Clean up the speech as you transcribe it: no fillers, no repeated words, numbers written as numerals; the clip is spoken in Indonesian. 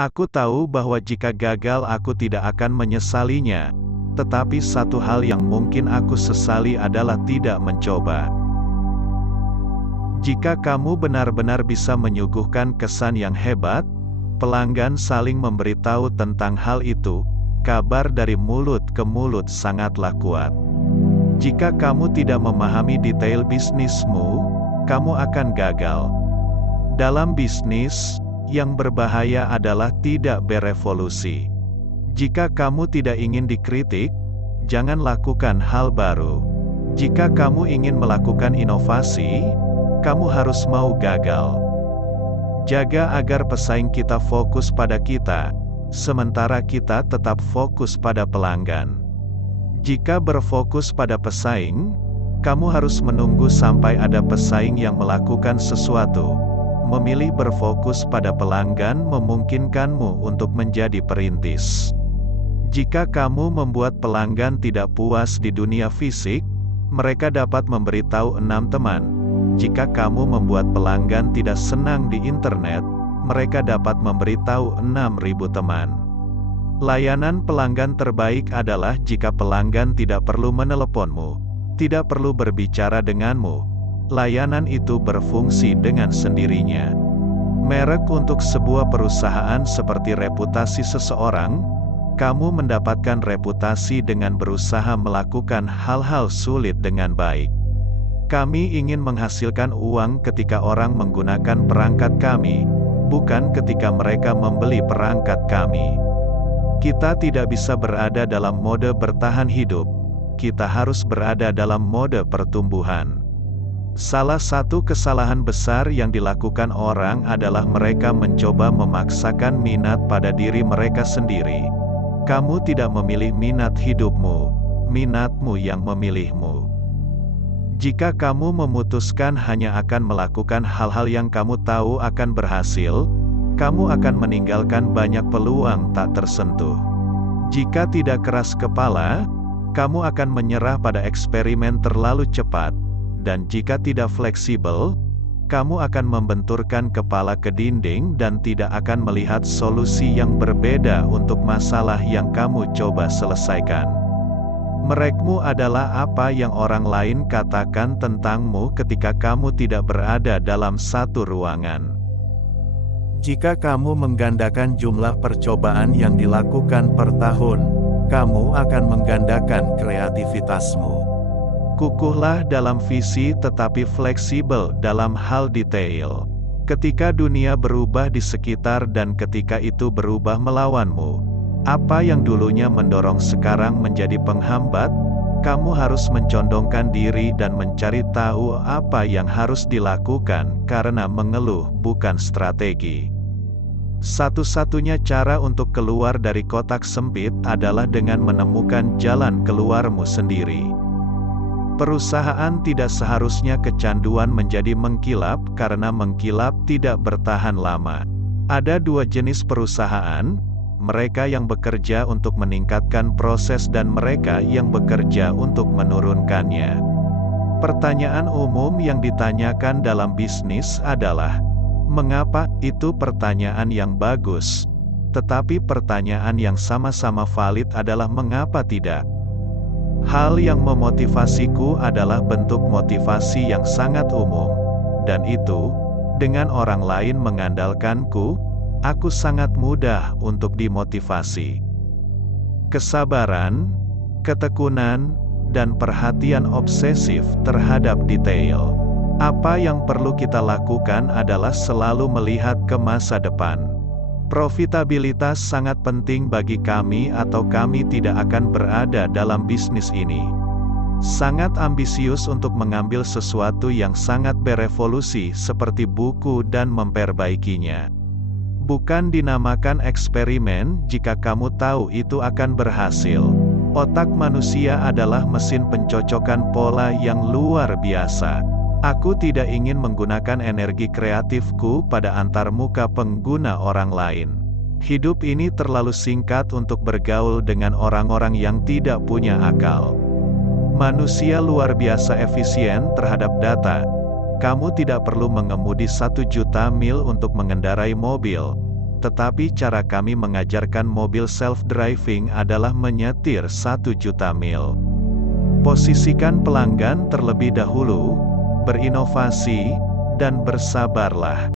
Aku tahu bahwa jika gagal aku tidak akan menyesalinya, tetapi satu hal yang mungkin aku sesali adalah tidak mencoba. Jika kamu benar-benar bisa menyuguhkan kesan yang hebat, pelanggan saling memberitahu tentang hal itu, kabar dari mulut ke mulut sangatlah kuat. Jika kamu tidak memahami detail bisnismu, kamu akan gagal. Dalam bisnis, yang berbahaya adalah tidak berevolusi. Jika kamu tidak ingin dikritik, jangan lakukan hal baru. Jika kamu ingin melakukan inovasi, kamu harus mau gagal. Jaga agar pesaing kita fokus pada kita, sementara kita tetap fokus pada pelanggan. Jika berfokus pada pesaing, kamu harus menunggu sampai ada pesaing yang melakukan sesuatu. Memilih berfokus pada pelanggan memungkinkanmu untuk menjadi perintis. Jika kamu membuat pelanggan tidak puas di dunia fisik, mereka dapat memberitahu 6 teman. Jika kamu membuat pelanggan tidak senang di internet, mereka dapat memberitahu 6.000 teman. Layanan pelanggan terbaik adalah jika pelanggan tidak perlu meneleponmu, tidak perlu berbicara denganmu. Layanan itu berfungsi dengan sendirinya. Merek untuk sebuah perusahaan seperti reputasi seseorang. Kamu mendapatkan reputasi dengan berusaha melakukan hal-hal sulit dengan baik. Kami ingin menghasilkan uang ketika orang menggunakan perangkat kami, bukan ketika mereka membeli perangkat kami. Kita tidak bisa berada dalam mode bertahan hidup. Kita harus berada dalam mode pertumbuhan. Salah satu kesalahan besar yang dilakukan orang adalah mereka mencoba memaksakan minat pada diri mereka sendiri. Kamu tidak memilih minat hidupmu, minatmu yang memilihmu. Jika kamu memutuskan hanya akan melakukan hal-hal yang kamu tahu akan berhasil, kamu akan meninggalkan banyak peluang tak tersentuh. Jika tidak keras kepala, kamu akan menyerah pada eksperimen terlalu cepat. Dan jika tidak fleksibel, kamu akan membenturkan kepala ke dinding dan tidak akan melihat solusi yang berbeda untuk masalah yang kamu coba selesaikan. Merekmu adalah apa yang orang lain katakan tentangmu ketika kamu tidak berada dalam satu ruangan. Jika kamu menggandakan jumlah percobaan yang dilakukan per tahun, kamu akan menggandakan kreativitasmu. Kukuhlah dalam visi tetapi fleksibel dalam hal detail. Ketika dunia berubah di sekitar dan ketika itu berubah melawanmu, apa yang dulunya mendorong sekarang menjadi penghambat, kamu harus mencondongkan diri dan mencari tahu apa yang harus dilakukan karena mengeluh bukan strategi. Satu-satunya cara untuk keluar dari kotak sempit adalah dengan menemukan jalan keluarmu sendiri. Perusahaan tidak seharusnya kecanduan menjadi mengkilap karena mengkilap tidak bertahan lama. Ada dua jenis perusahaan, mereka yang bekerja untuk meningkatkan proses dan mereka yang bekerja untuk menurunkannya. Pertanyaan umum yang ditanyakan dalam bisnis adalah, mengapa? Itu pertanyaan yang bagus. Tetapi pertanyaan yang sama-sama valid adalah mengapa tidak? Hal yang memotivasiku adalah bentuk motivasi yang sangat umum. Dan itu, dengan orang lain mengandalkanku, aku sangat mudah untuk dimotivasi. Kesabaran, ketekunan, dan perhatian obsesif terhadap detail. Apa yang perlu kita lakukan adalah selalu melihat ke masa depan. Profitabilitas sangat penting bagi kami atau kami tidak akan berada dalam bisnis ini. Sangat ambisius untuk mengambil sesuatu yang sangat berevolusi seperti buku dan memperbaikinya. Bukan dinamakan eksperimen jika kamu tahu itu akan berhasil. Otak manusia adalah mesin pencocokan pola yang luar biasa. Aku tidak ingin menggunakan energi kreatifku pada antarmuka pengguna orang lain. Hidup ini terlalu singkat untuk bergaul dengan orang-orang yang tidak punya akal. Manusia luar biasa efisien terhadap data. Kamu tidak perlu mengemudi 1 juta mil untuk mengendarai mobil. tetapi cara kami mengajarkan mobil self-driving adalah menyetir 1 juta mil. Posisikan pelanggan terlebih dahulu, berinovasi, dan bersabarlah.